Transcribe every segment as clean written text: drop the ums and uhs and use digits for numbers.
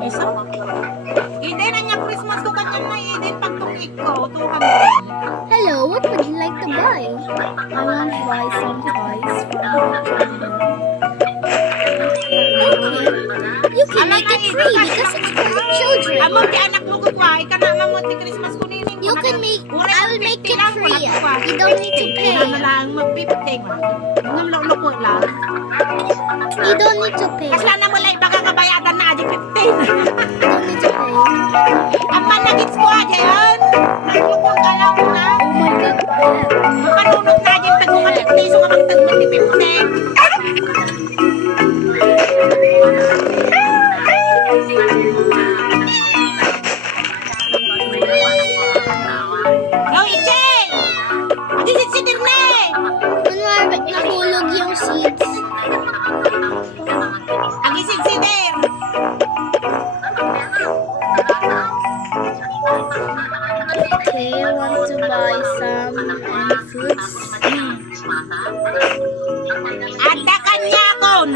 Isa? Eden, anya Christmas ko kanyan na Eden pagtukik ko, 200. Hello, what would you like to buy? I want to buy some toys for my children. Okay. You can make it free because it's for the children. Amo di anak mo kukwai kana mamot di Christmas ko nini. You can make, I will make it free. You don't need to pay. Wala na lang mag-50 ba? Ngam loko lang. You don't need to pay. Kasla na mo lang ibaga kabayadan na adi 15. You don't need to pay. Amma nagits ko aja yan. Naglukong ka lang na. Oh my God. Mapanunod na dyan pag mga 50 so nga magtagman ni 50. Yo, Iche! Adisit si Dirne! Kunwari, nahulog yung seeds. Agisit si Dir! Okay, I want to buy some fruits. Ada kanyakon!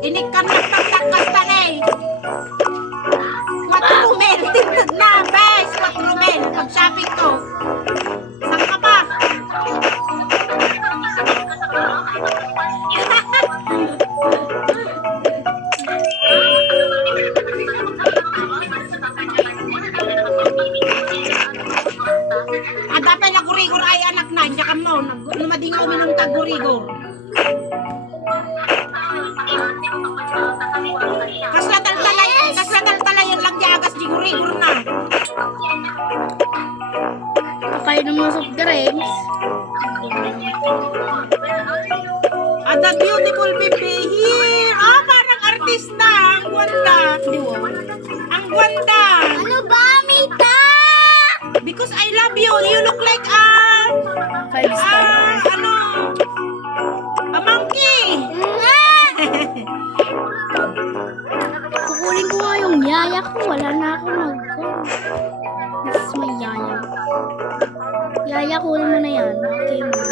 Inikan na pagtakas tanay! 4 mil! Tintad na! Bes! 4 mil! Pag-shopping ko! Saan ka pa? Ada pa na gurigor ay anak na, tsaka mo, numadingaw minong tagurigor. Kasla taltalay yun lang di agas di gurigor na. Kayo ng mga soft drinks. Ada beautiful baby here. Oh, parang artista. Ang gwanda. Ang gwanda. Ano ba, Mita? Because I love you. You look like 5 star. ano? A monkey. Kukunin ko nga yung yaya ko. Wala na ako This is my yaya. Yaya, kunin mo na yan. Okay, ma.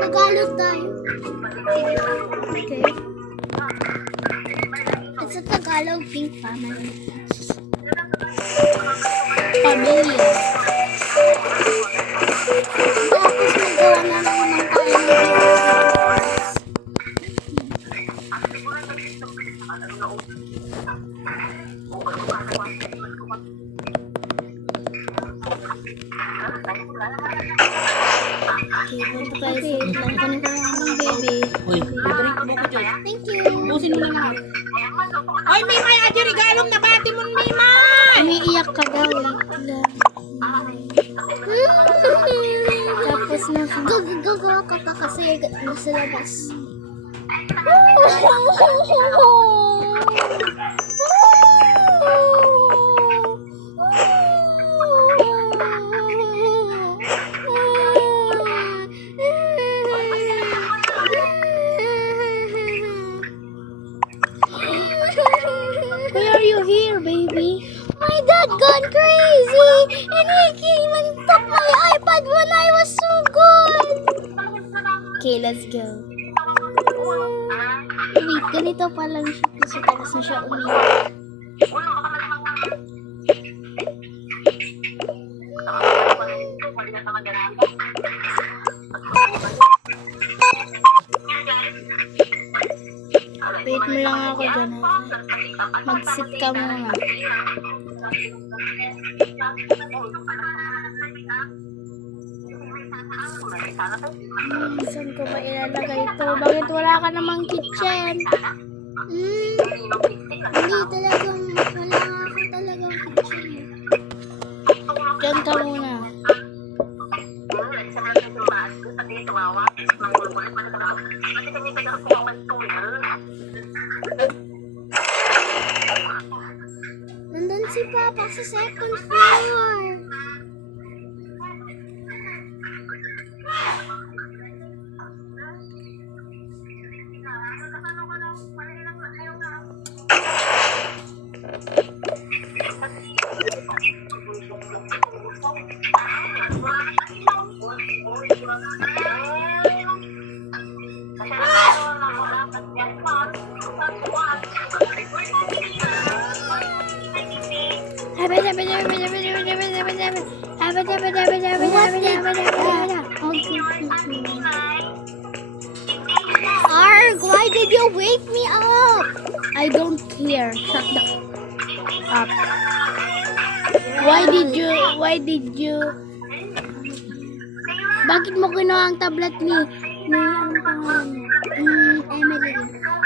Tagalog tayo. Okay. It's a Tagalog pink family. Pamilya. Tapos nagawa na naman ng Okay, punta tayo sa itlang. Kunin ko lang ng baby. Uy, drink mo ko dyan. Thank you. Busin mo na lahat. Oy, Mimay, adi regalong nabati mo, Mimay! Umiiyak ka daw. Wait lang. Tapos na gagawa ka pa kasi nasa labas. Why are you here, baby? My dad gone crazy and he came and took my iPad when I was so good. Okay, let's go. Wait, ganito pa lang siya kasi tapos na siya umiyak. Wait mo lang ako dyan. Mag-sit ka muna. Saan ko ba ilalagay ito? Bakit wala ka namang kitchen? Hindi talagang wala ako talagang kitchen. Diyan ka muna. Nandun si Papa sa second floor. Arg, why did you wake me up? I don't care. Shut the up. Why did you, bakit mo kinuha ang tablet ni ano pangalan niya? Emily.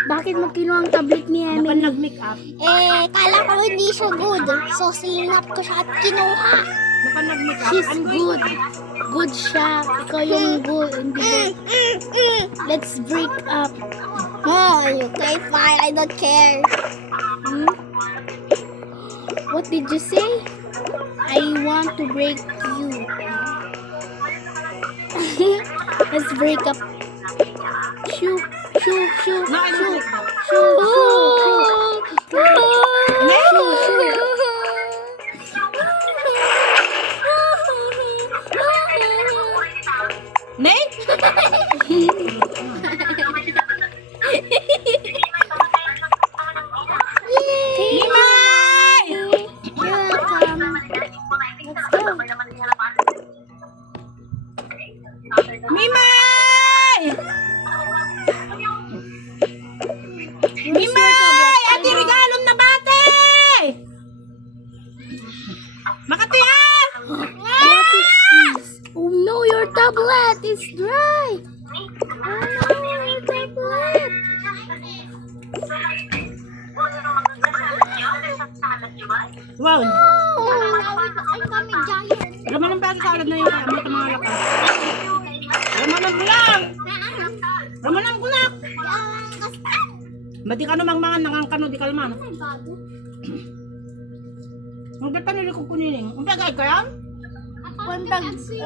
Bakit mo kinuha ang tablet ni Dapat Emily? nag-make up. Kala ko hindi siya good. So, sinap ko siya at kinuha. Dapat nag-make up. She's I'm going good. to- Good siya. Ikaw yung good. Hindi good. Let's break up. Oh, okay, fine. I don't care. What did you say? I want to break you. Let's break up. Shoo, shoo, shoo, No, I shoo, don't like that. shoo, shoo, shoo, shoo. Nate? Mimay! You're welcome. Let's go. Mimay! Mimay! Ate, regalom na bate! Makati ah! What is this? Oh no, your tablet is dry. Oh no, your tablet. Wow! Oh, I'm coming giant. Rama ng bate salad na yung kaya may mga lakas. Ramanan ko lang! Ramanan ko lang! Ba't di ka namang mga nangangkano di kalman? Ang gata nila ko kunining. Ang tagay ka yan? Pantag si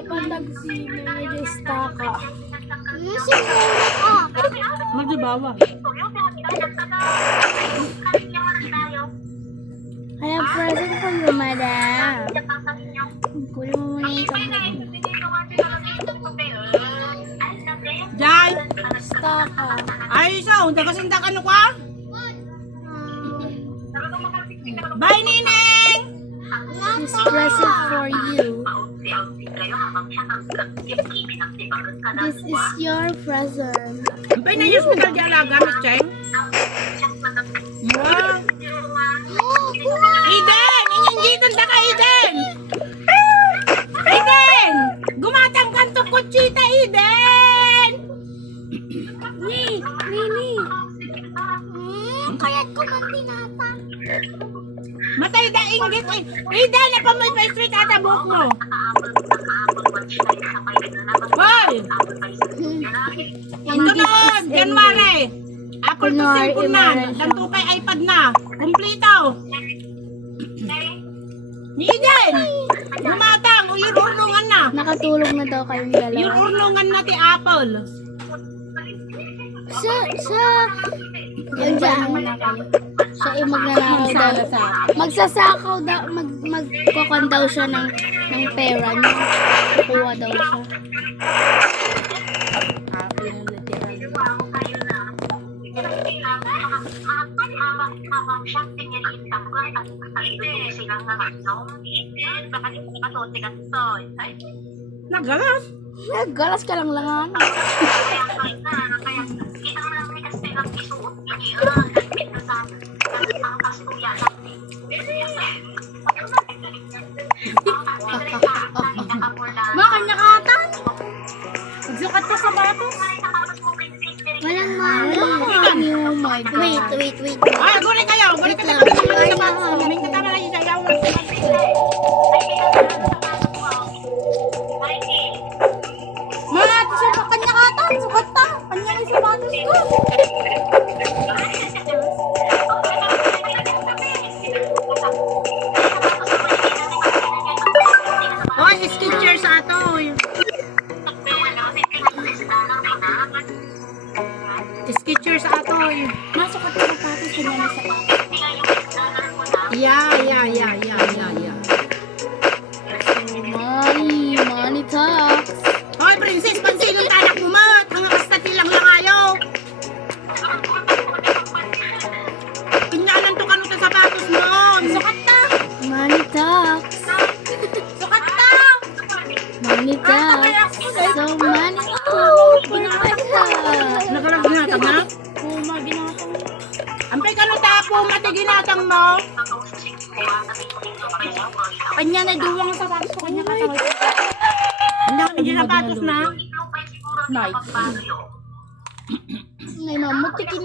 Mary Staka. Sinulit up. Magdibawa. I have present for you, madam. Kunin mo muna yung tablet. Jai! Staka. Ay, so, nagasinda ka no ka? Bye, Nineng! This present for you. This is your present. Ang pa'y na yung hospital di alaga, Miss Cheng? Wow! Eden! Inyinggitan da ka, Eden! Eden! Gumatang kanto kutsita, Eden! Nini. Kaya ko man tinata. Matay da inggit eh. Eden, napamoy pa street ata buhok mo. Hoy! And this Sunod, is January. Apple to January, cellphone na. January siya. Lantupay iPad na. Kumplito. Ni Eden! Gumatang, uyur-urnungan na. nakatulog na daw kayong dalawa. Uyur-urnungan na ti Apple. Diyan na kayo. Siya ay magnanakaw daw. Magsasakaw daw, magkukan daw siya ng pera niya. Kukuha daw siya. Nagalas. Galas ka lang langan. Bakit nakatan? Magsukat ka sa batos. Walang mali. Oh my God. Wait. Ay, guli kayo. Guli ka Wait sa lang. batos. May katama na yung sayaw. Mga sa kanya-katan. Sukat ta. Kanya yung sapatos ko. Oy, Skechers sa ato. Skechers sa ato. Masok at sapatos ko na sa Yeah. money talks. Hoy, princess, pansin sapatos mo. Sukat na. Money talks. Sukat na. Money talks. So money. Oh, pinapasa. Nagalas ginatang na? Puma, ginatang. Ampay ka no tapo, mati ginatang mo. Kanya na duwang sapatos ko, kanya katawag. Hindi sapatos na. Nay, mamatik na.